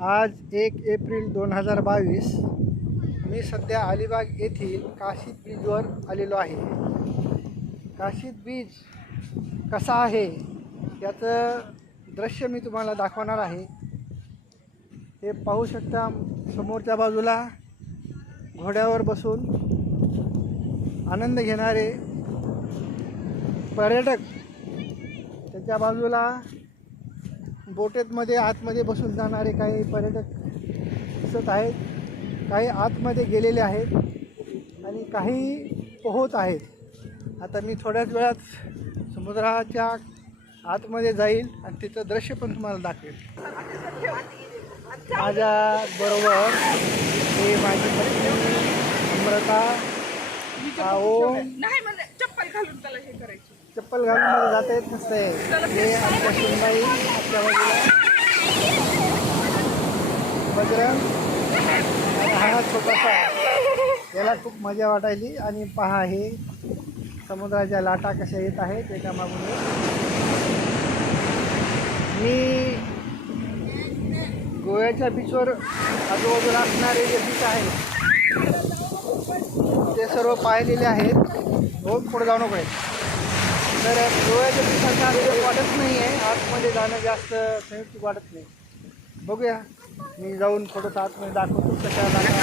आज 1 एप्रिल 2022. मी सध्या अलिबाग येथील काशीद बीचवर आलेलो आहे. काशीद बीच कसा आहे याचं दृश्य मी तुम्हाला दाखवणार आहे. हे पाहू शकता, समोरच्या बाजूला घोड्यावर बसून आनंद घेणारे पर्यटक, त्याच्या बाजूला बोटेतमध्ये आतमध्ये बसून जाणारे काही पर्यटक दिसत आहेत. काही आतमध्ये गेलेले आहेत आणि काही पोहत आहेत. आता मी थोड्याच वेळात समुद्राच्या आतमध्ये जाईल आणि तिचं दृश्य पण तुम्हाला दाखवेल. माझ्या बरोबर हे माझी मैत्रीण अमृता, आओ. चप्पल घालून मला जाता येत नसते. हे आमच्या सुनबाई, आपल्या बाजूला बजरंग आणि हा छोटासा, याला खूप मजा वाटायली. आणि पहा, हे समुद्राच्या लाटा कशा येत आहेत एकामागून. मी गोव्याच्या बीचवर आजूबाजूला असणारे जे बीच आहेत ते सर्व पाहिलेले आहेत. बहुत पुढे जाऊ नको आहे. तर गोव्याच्या बीचाचा अनुभव वाटत नाही आहे. आतमध्ये जाणं जास्त संयुक्त वाटत नाही. बघूया, मी जाऊन थोडंसं आतमध्ये दाखवतो कशा लाटा.